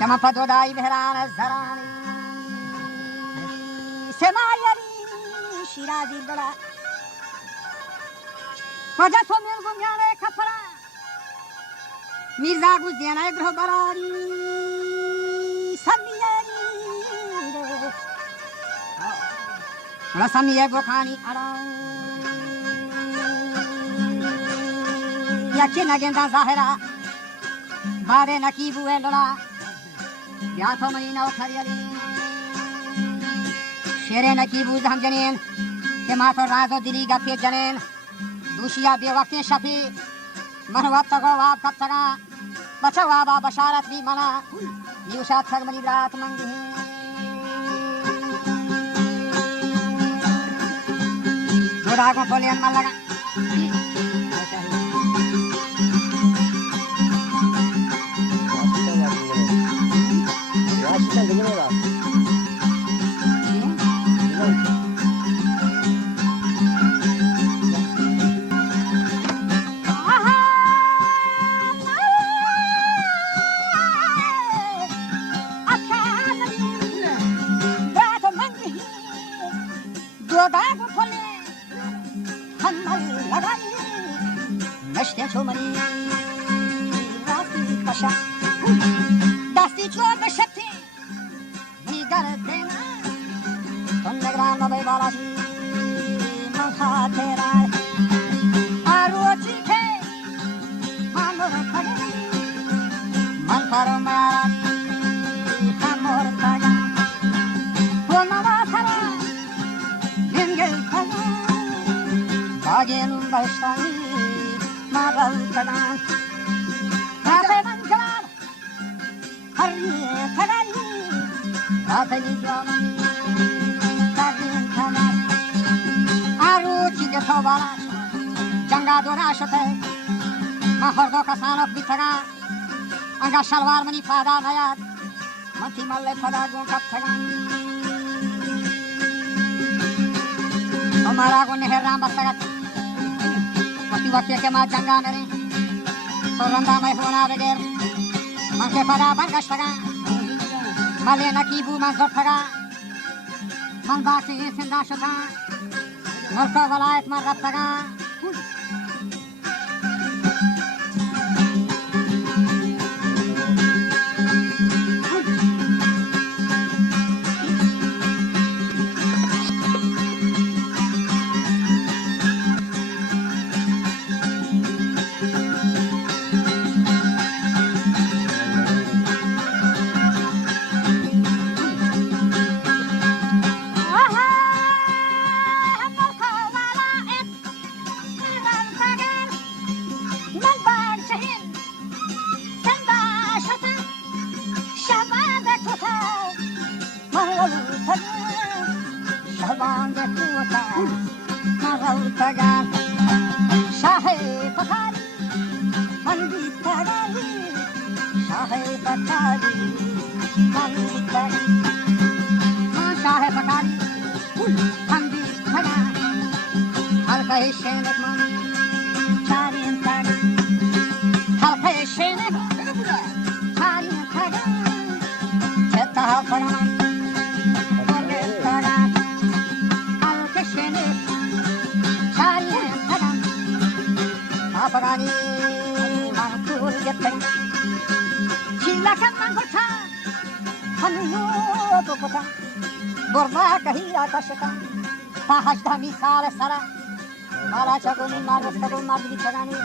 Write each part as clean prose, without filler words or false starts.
كما فدوداي بهران الزراني سمايري شيرازي بلا وجا سومير گميانه کفرا میرزا گوزیانه گرو براری سمیری ولا سمیه گوخانی ارا یکی نگندا ظاهرا بعد نکیبو لولا یا تو مرینا خریالی شیر نکیبو هم جنین که ما تو رازو دلی گپی جنین دوشیا بے وقت شفی من وقت کو واب کب تگا بچا وابا بشارت بھی منا یوشات سگ منی رات منگی دوڑا کو پولین من لگا دستی چو بشتی دیگر دینا تو نگران مبی بالاشی من خاطره آروچی که من مرتگی من فرو میارانی هم مرتگی و نما سرا دنگل تگا باگینون بشتایی مغل تگا Atani jaman, tagin thaman, aruchi ke thobala, janga dora shote, mahordo kasanok bithaga, anga shalwar mani pada nayat, manti malle pada gun kap thaga. Hamara gun neheram basagat, mati wakya ke ma janga mere, soranda mai hona beger, manke pada bargash thaga. Male nakibu mazor thaga man baase senda shota narko walayat mar rab thaga Borba kahi akashata, pahashta misal sara, mala chaguni marastagul mardi chagani.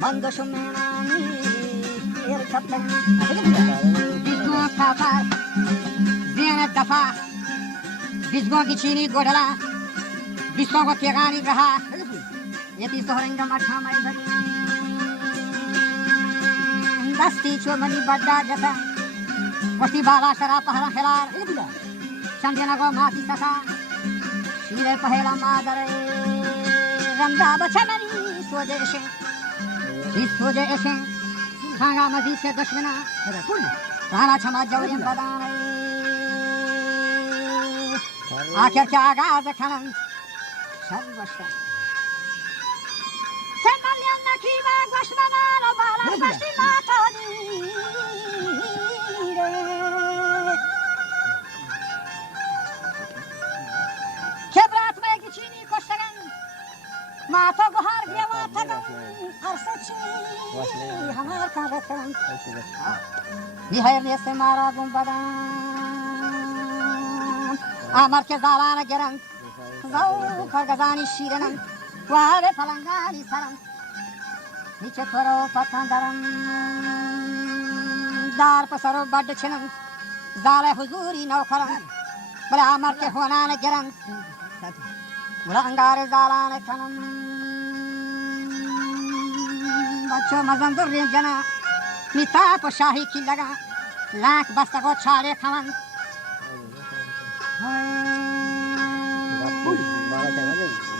Mando shumenani irkapta bizgo kafa ziyanet dafa bizgo gichini godala विश्व को तेगानी रहा यदि सोहरंगम अच्छा मैं धरी दस्ती चो money बड्डा जता वस्ती बाला शरा पहरा खिलार संजना को माती ससा शीरे पहला मादरे रंदा बचमनी सोजे एशे इस सोजे एशे खांगा मजी से दुश्मना राना छमा जवरियम बदाने आखिर क्या आगाज खनन सर्वस्व सेमलियन नखीवा गोश्मना रो बाला बस्ती मातोनी खेब्रात में किचीनी कोश्तगन मातो गुहार गेवा थगन अरसची हमार का रतन निहायर से मारा गुंबदान आमर के जालान गिरन जाऊ फरगजानी शीरन वारे फलंगानी सरन नीचे थोरो पतंदरन दार पसरो बड छिनन जाले हुजूरी नौकरन बले आमर के होनान गिरन बड़ा अंगारे जालान खनन बच्चों मजंदुर रे जना मिताप शाही की लगा लाख बस्ता को छाड़े खमन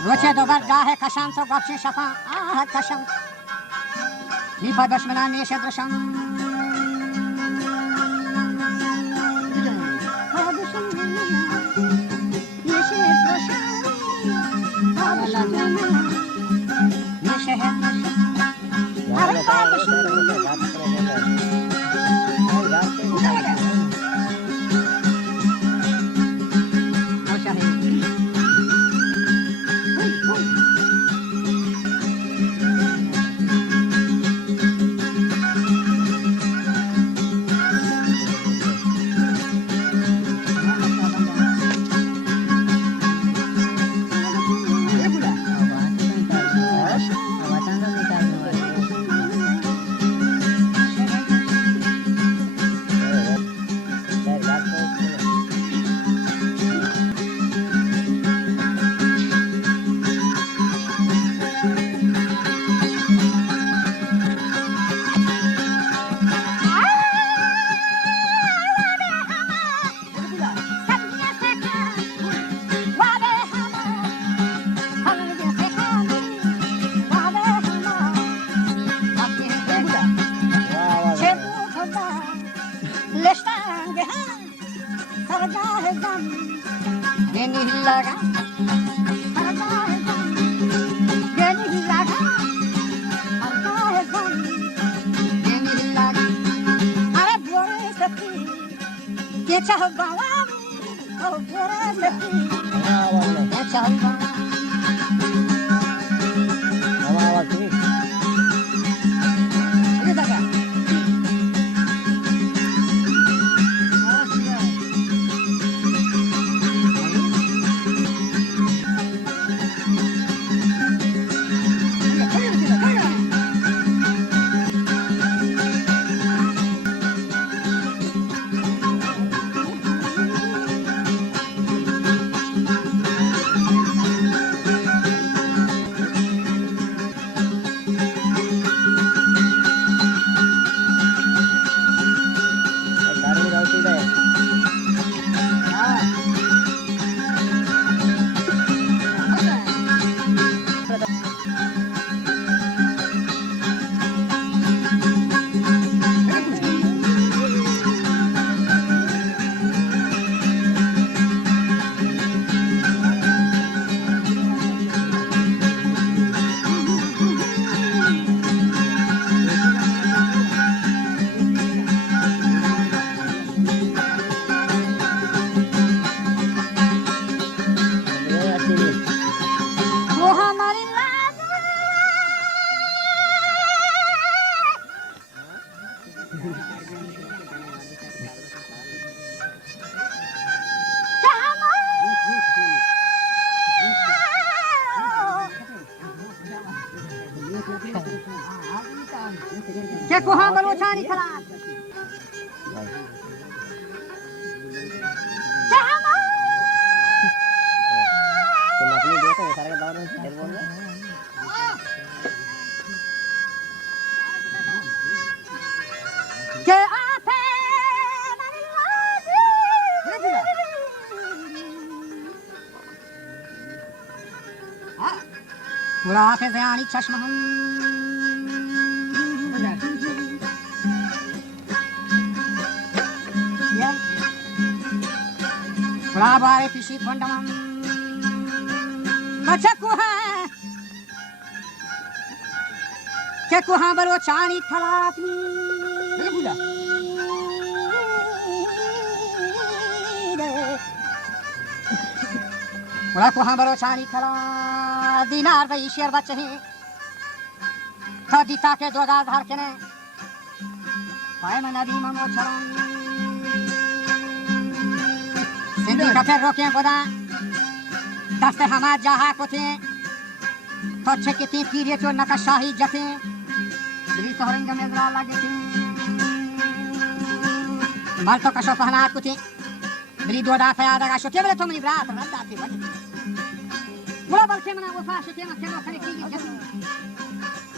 रोचे दो बार गाहे कशम तो गपशे शफा आह कशम लीपा दुश्मना नेशे दृशम नेशे है अरे क्या कोहा बलो छानी खला अपनी दोस्त है सारे के दौर में फिर बोल रहा के आते पूरा आते ज़यानी चश्मा पूरा बारे पिशी फंडम बचकु है के कुहा बरो चाणी थलाती पूरा कुहा बरो चाणी थला दिनार भाई शेर बच्चे हैं खदीता के 2000 के ने पाए में नदी ममो छलां सिंधी का फिर रोके बोदा दस्ते हमार जहा को थे तो छकिती पीरे चो नकाशाही जते दिली तोहरंग में जरा लागे थे माल तो कशो पहना को थे दिली 2 फया दगा शो केवल तो मनी रात रंदा थी बने बुला बल के मना वो फाश के में खेलो खरी की जते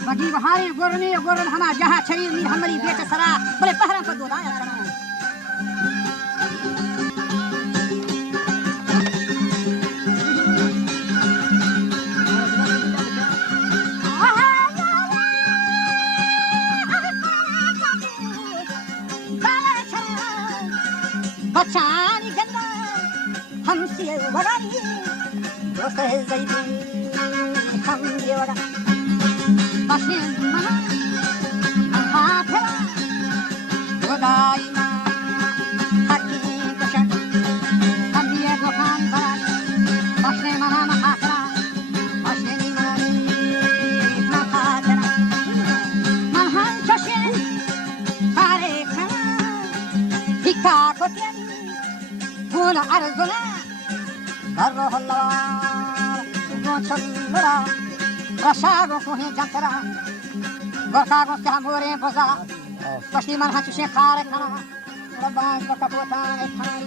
बगी बहारी गोरन हमार जहा छरी मीर हमरी बेट सरा बोले पहरा पर 2 दाया चढ़ा बचानी गंदा हमसे वगारी दोस्त है ज़ैदी हम ये वगा बसें मना हाथला गोदाई ना हकी कशन हम ये दुकान बना बसें मना हाथला बसें मना हाथला महान चशे सारे खाना हिका को Guna arzuna Darro hallar Gochallura Rashago kuhi jantara Gorkago se hamure boza Pashti man hachushe khare khana Rabban ko kapota khani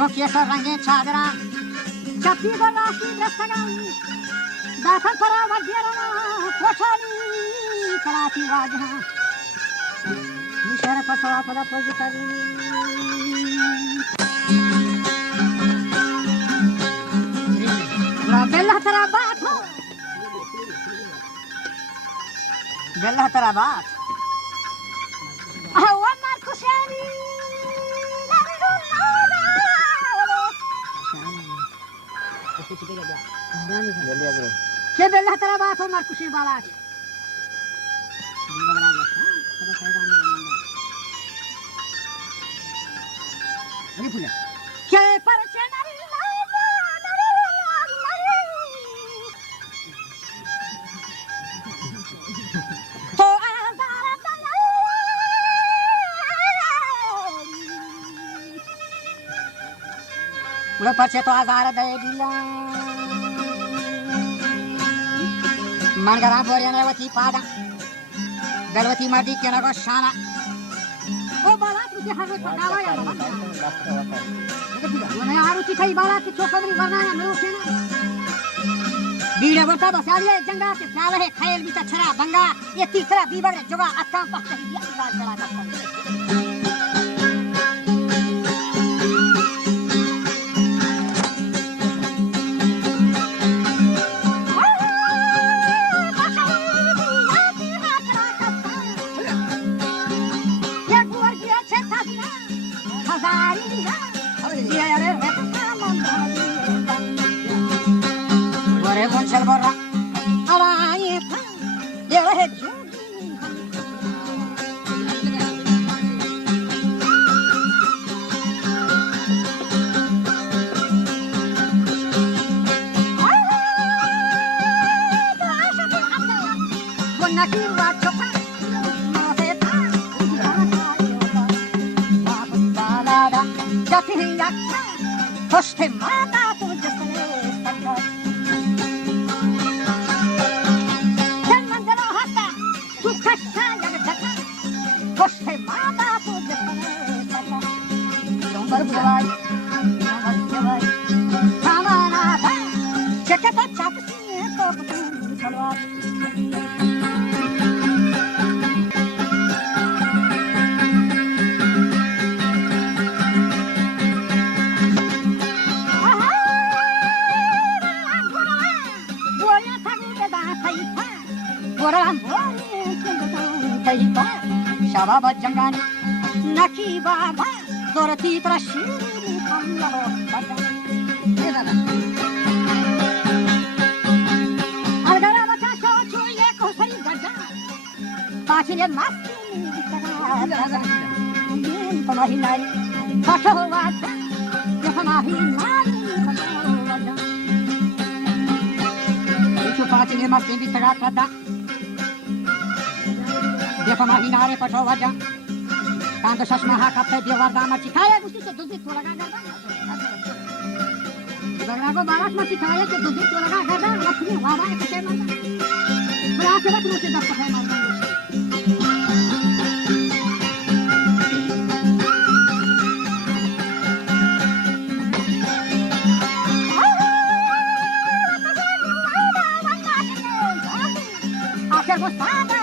Rokiesa range chadra chatti barasi drastagan dakhal para wajirana kochani kalati wajha nishara pasawa pada pozitari bella tarabat awamar kushani Che bella tarabato Marcusi Balac. Che parcenari Udah parce to azar dai dila Mangara Borianavati Pada Galvati Madi Kanago Shana Oh Balat ke haru Navaya When I haru Kai Balat Chokari Varna Merusena बीड़े बोलता बसालिए जंगा के प्याल है खैल भी छरा बंगा ये तीसरा बीबड़ जोगा अक्का पक्का ही दिया बात चला करता ये गुवर की अच्छे था हजारी ये अरे Ore conchal borra alaye pa yele he Gonna kill what chopa no se ta balada jati yakka hoste mata tu jasne sakka Koste mata tu jasne sakka Dombar bhai bhai kamana tha chekata chapsi to putun salwa Shababa jangani naki baba dorati trashini Allah Algara bata shochu ye kosari gaja Pachile masti dikara Pamahi nari Pasho wata Pamahi nari Ichu pachile masti dikara kada देखो महिनारे पठो वजा कांदो शशमा हा कपे देवर दामा चिखाया गुस्ती से दुधी तो लगा करदा बगरा को बारात में चिखाया के दुधी तो लगा करदा लक्ष्मी वावा के के मारदा बड़ा से बत मुझे दस है मारदा आखिर वो सादा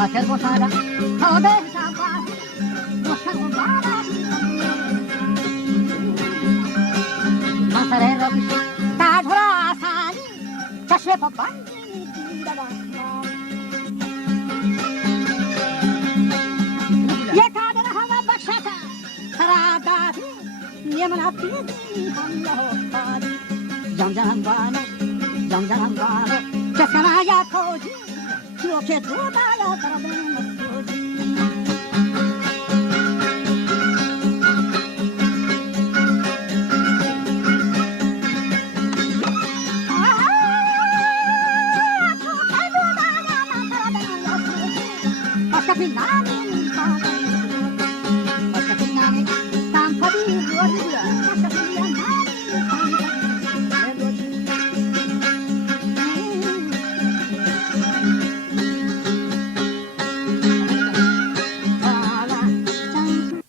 Akhir bosada, hode sapa, bosar bosada. Masare robi, kadhra asani, chashme pabandi dada. Ye kadhra hava bakshata, sarada hi, yamana pidi hamla hopadi. Jam jam bano, chasana ya koji. Yo que toda la trabemos hoy Hasta final, tan feliz,